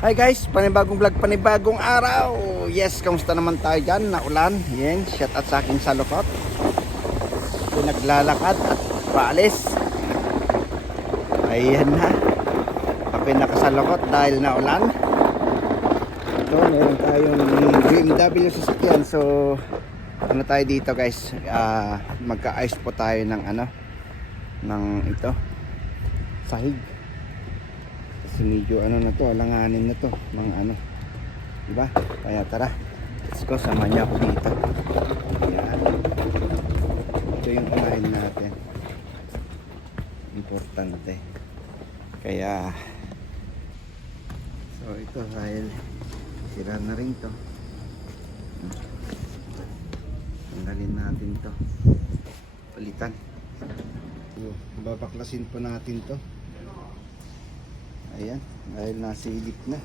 Hi guys, panibagong vlog, panibagong araw. Yes, kamusta naman tayo dyan? Naulan. Yan, shout out sa aking salukot. Naglalakad at paalis. Ayan na. Kapag nakasalukot dahil naulan. Ito, meron tayong BMW sasakyan. So, ano tayo dito guys? Magka-ice po tayo ng ng ito. Sahig. Kasi medyo na to, alanganin na to, mga diba? Kaya tara, let's go, sama niya ako dito. Ayan. Ito yung unahin natin, importante. Kaya so ito, dahil sira na rin to, tanggalin natin to, palitan. Babaklasin po natin to. Ayan, dahil nasilip na.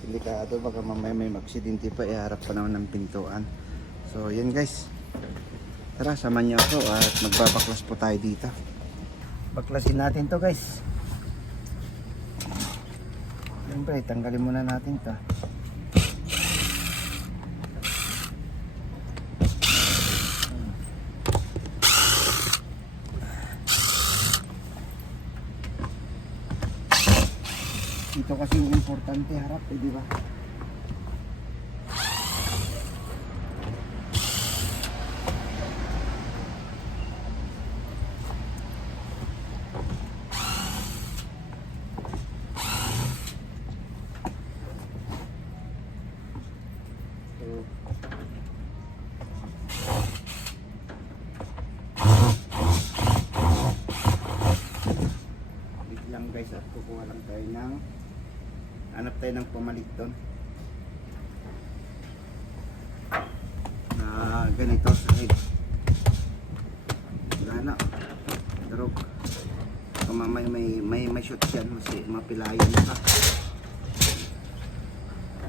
Delikado, baka mamaya may aksidente pa, iharap pa naman ng pintuan. So yan guys, tara, sama niyo ako at magbabaklas po tayo dito. Baklasin natin to guys. Siyempre, tanggalin muna natin to. Ito kasi yung importante, harap di ba? Wait lang guys, at kukuha lang tayo ng hanap tayo ng pumalit doon na ganito sa head. Gana, pero kung may shoot yan, mapilayan ka.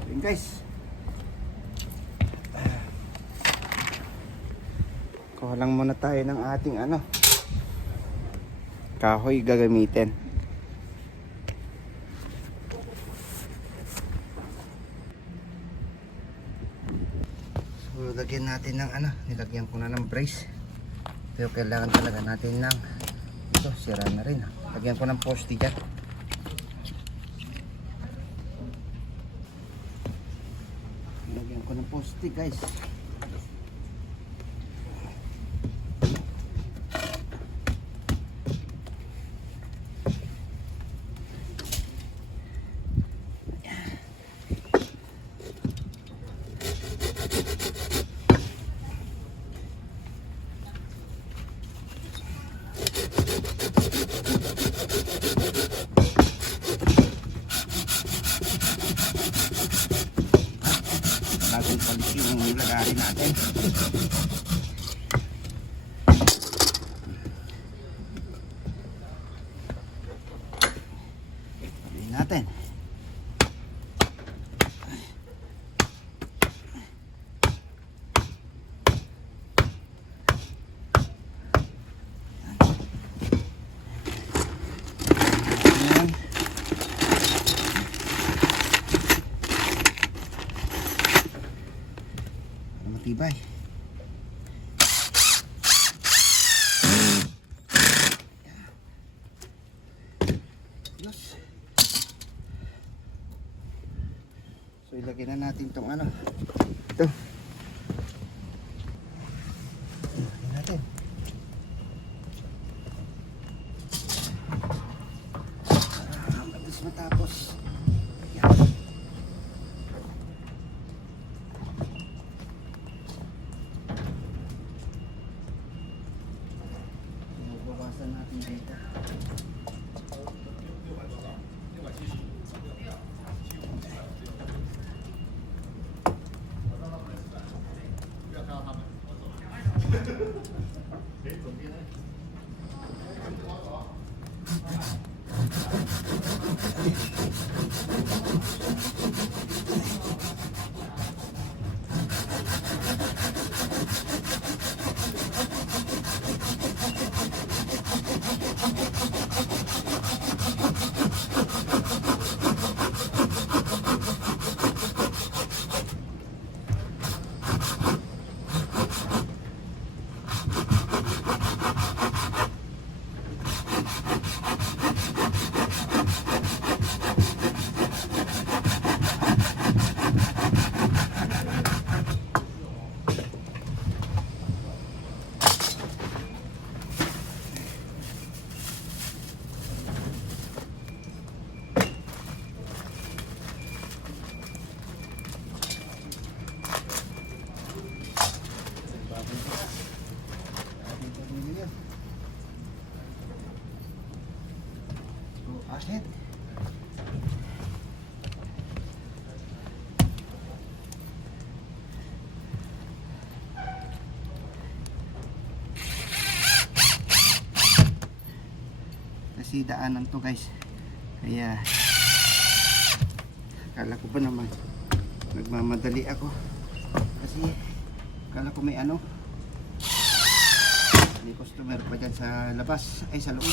Yun guys, kuha lang muna tayo ng ating kahoy gagamitin. So, lagyan natin ng nilagyan ko na ng brace. Pero kailangan talaga natin ng ito, sira na rin. Lagyan ko ng poste dyan. Lagyan ko ng poste guys. Bagong palit yung lagari natin. Palitin natin. Matibay. Yes. So ilagay na natin itong ito. Ilagay natin. Mabilis matapos. Natin dito. kasi daanan to guys. Kaya akala ko ba naman nagmamadali ako kasi akala ko may ano, may customer pa dyan sa labas ay sa loob.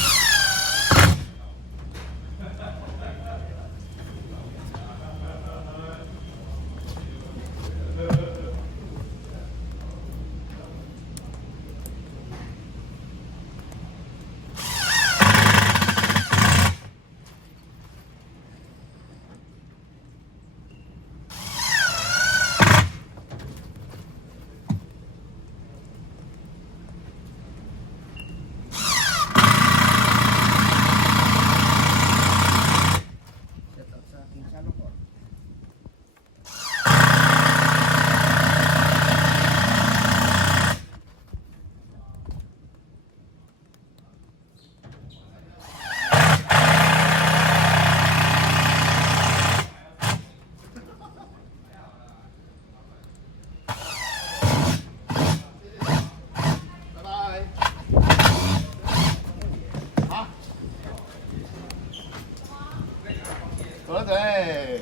Okay.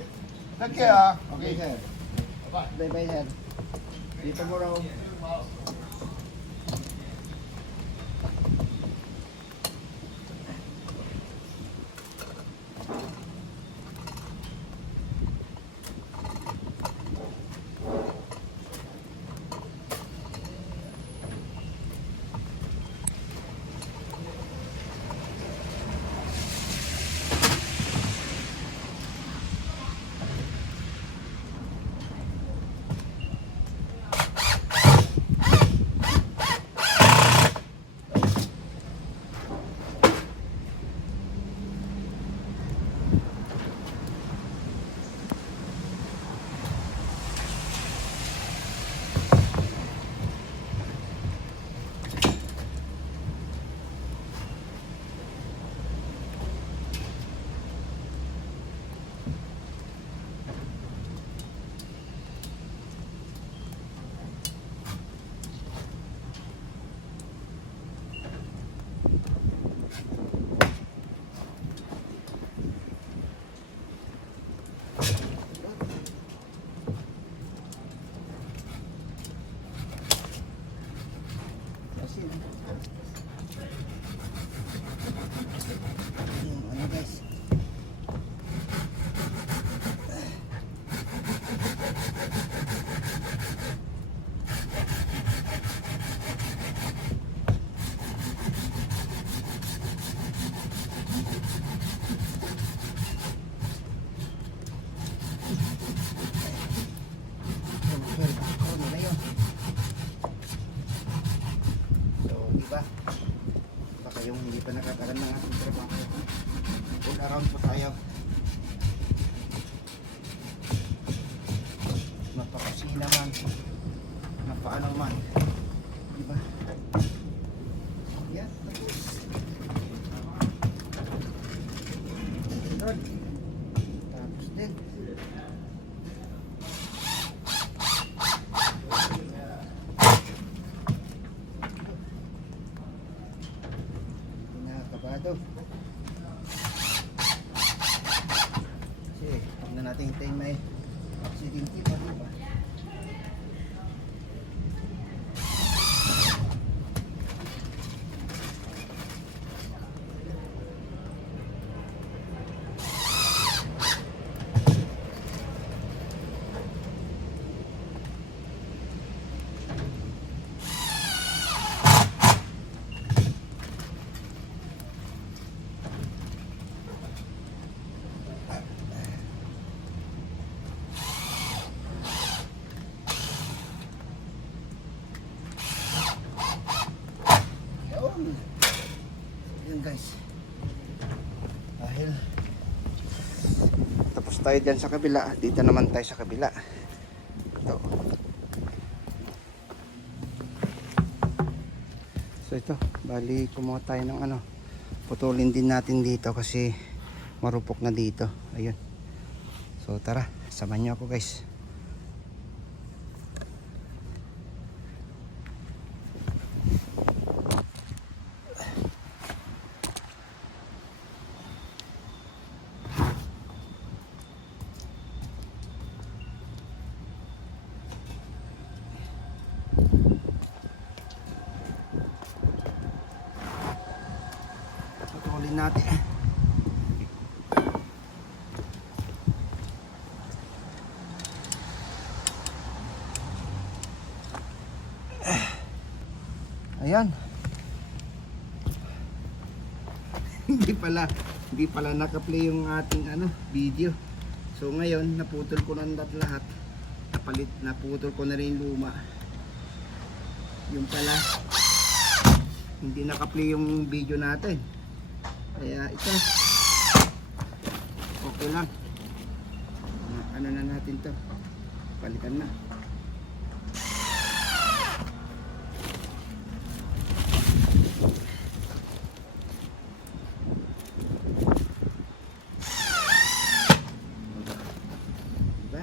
Take care. Okay sir. Bye bye sir. Dito mo raw. Ano guys? Baka yung hindi pa nakakaroon ng ating trabaho. All around po tayo. Mapakusina man. Mapaano man. Diba? Yan. Tapos. Tapos din. Kabado. Kasi huwag na natin hintayin may aksidente pa, diba? Yun guys, dahil tapos tayo dyan sa kabila, dito naman tayo sa kabila. Ito. So ito, bali kumuha tayo ng ano, putulin din natin dito kasi marupok na dito. Ayun. So tara, samahan niyo ako guys. natin. Ayan. hindi pala naka-play yung ating video. So ngayon naputol ko na lahat. Naputol ko na rin yung luma. Yung pala hindi naka-play yung video natin. Kaya ito okay lang. Ano na natin to? Palitan na. Diba?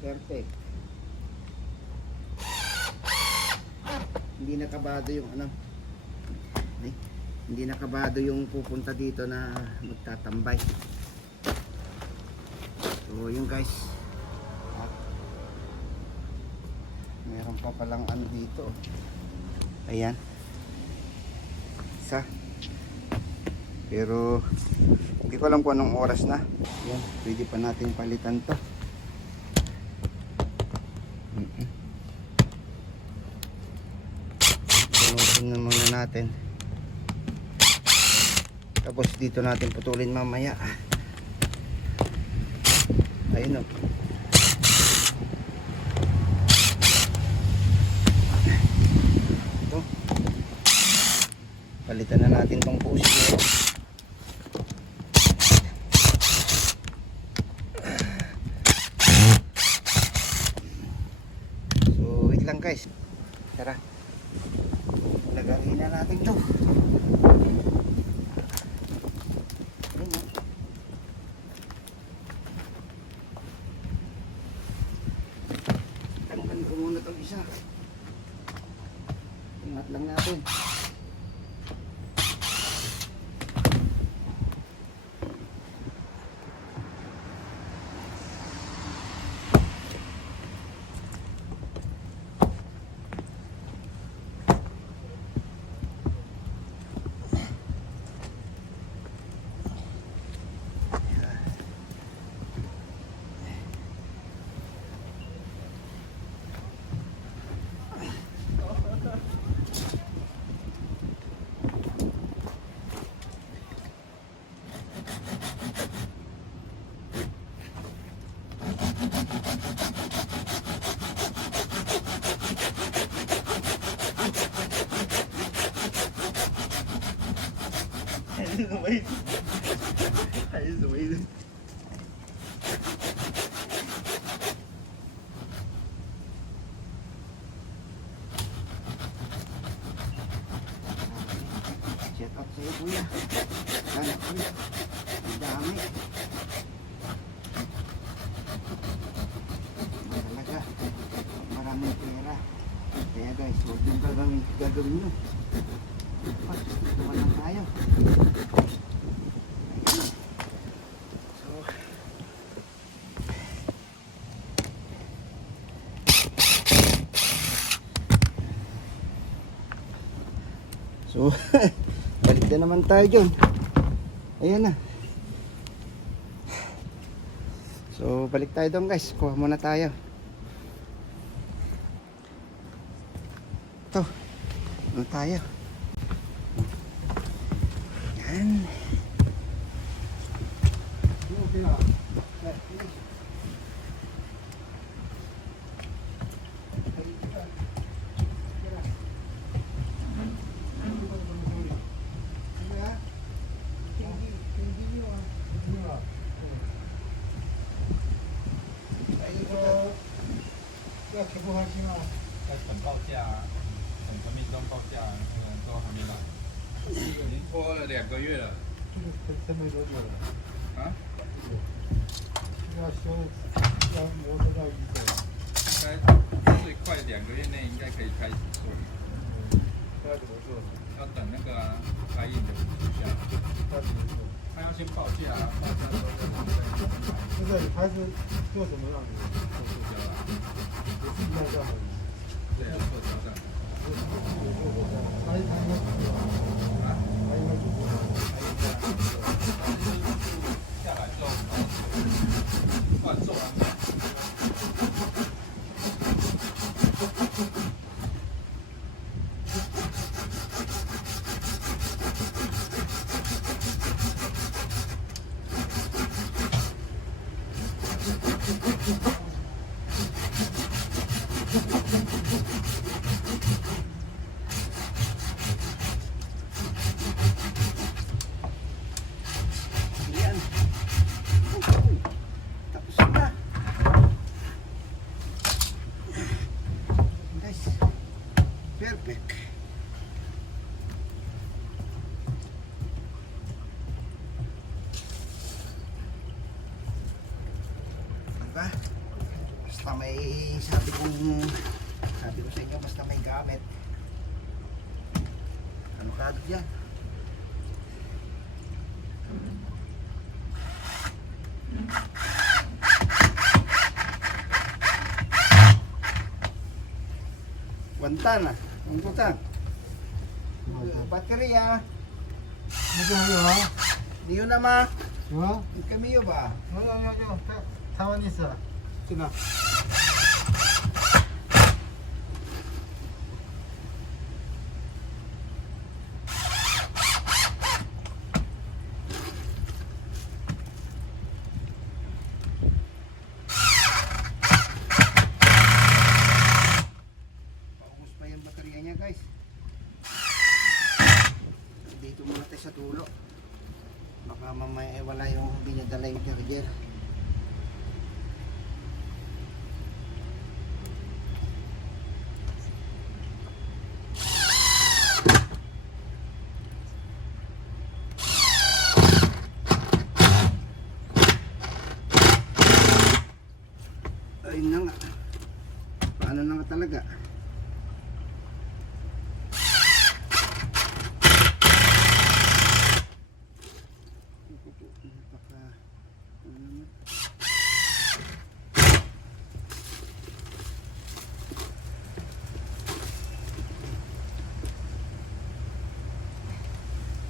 Perfect. Hindi nakabado yung hindi nakabado yung pupunta dito na magtatambay. So yun guys. Meron pa palang dito. Ayan. Isa. Pero hindi ko alam kung anong oras na. Ayan, pwede pa natin palitan to. Punutin na muna natin. Tapos dito natin putulin mamaya. Ayun o. Ito. Palitan na natin tong puso. So wait lang guys. Tara. Lagarin na natin to. Tanggalin ko muna itong isa. Ingat lang natin. Shout out sa'yo kuya. Sana kuya. Ang dami. Talaga. Maraming pera. Kaya guys, huwag yung gagawin nyo. Naman lang tayo. So, balik na naman tayo dyan. Ayan na. So, balik tayo doon guys. Kuha muna tayo. Ito. Ano tayo? Yan.拖了2个月了，这没多久了，啊，要修，要磨合到1周，应该最快2个月内应该可以开始做，要怎么做呢？要等那个啊开印的5下，他开始做。他要先报价，报价之后再现在你还是做什么样子？做塑胶啦。也是一样这样的。对啊，做胶上。他应该不是吧？啊，他应该不是。下来之后，换做啊。Yan. Tapos na. Guys, perfect. Diba? Basta may sabi ko sa inyo, basta may gamit. Ano kagad yan? Guantana, ang putang. Baterya, 那就还有啊， niyo na ma. 有啊， Kami yo ba? 有，台湾历史啊。 Sino? Paubos pa yung baterya niya, guys. Dito muna tayo sa dulo. Baka mamaya wala yung binadala yung charger. Ayun na nga. Paano na nga talaga?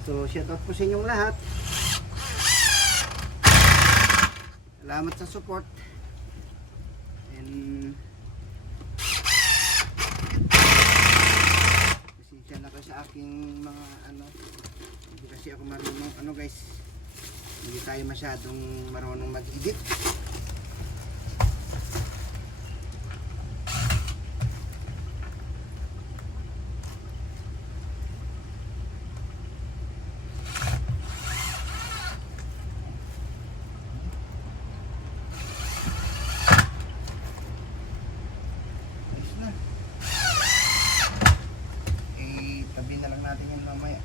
So, shout out po sa inyong lahat. Salamat sa support. And pasensya na kayo sa aking mga hindi kasi ako marunong guys, hindi tayo masyadong marunong mag-edit. Tabi na lang natin yung mamaya.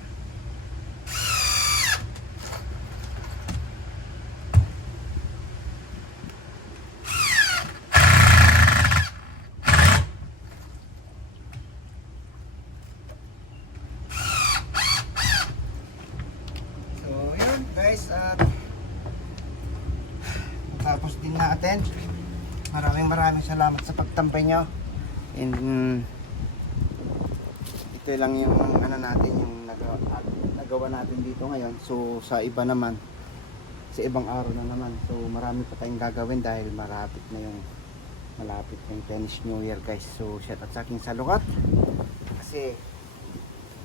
So yun guys, at tapos din natin. Maraming salamat sa pagtambay nyo. And ito lang yung natin, yung nagawa natin dito ngayon. So sa iba naman, sa ibang araw na naman, so marami pa tayong gagawin dahil malapit na yung Chinese New Year guys. So shout out sa aking salukot kasi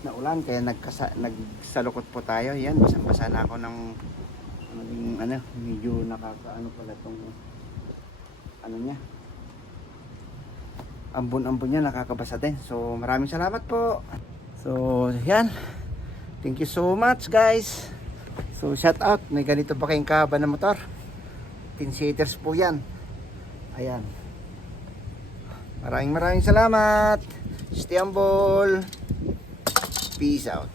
naulan kaya nagsalukot po tayo. Yan, basang-basa na ako ng medyo nakakaano pala tong niya, ambon niya, nakakabasa din. So maraming salamat po. So yan, thank you so much guys. So shout out, may ganito pa kayong kahaba na motor, 10-seaters po yan. Ayan, maraming salamat. Stay humble, peace out.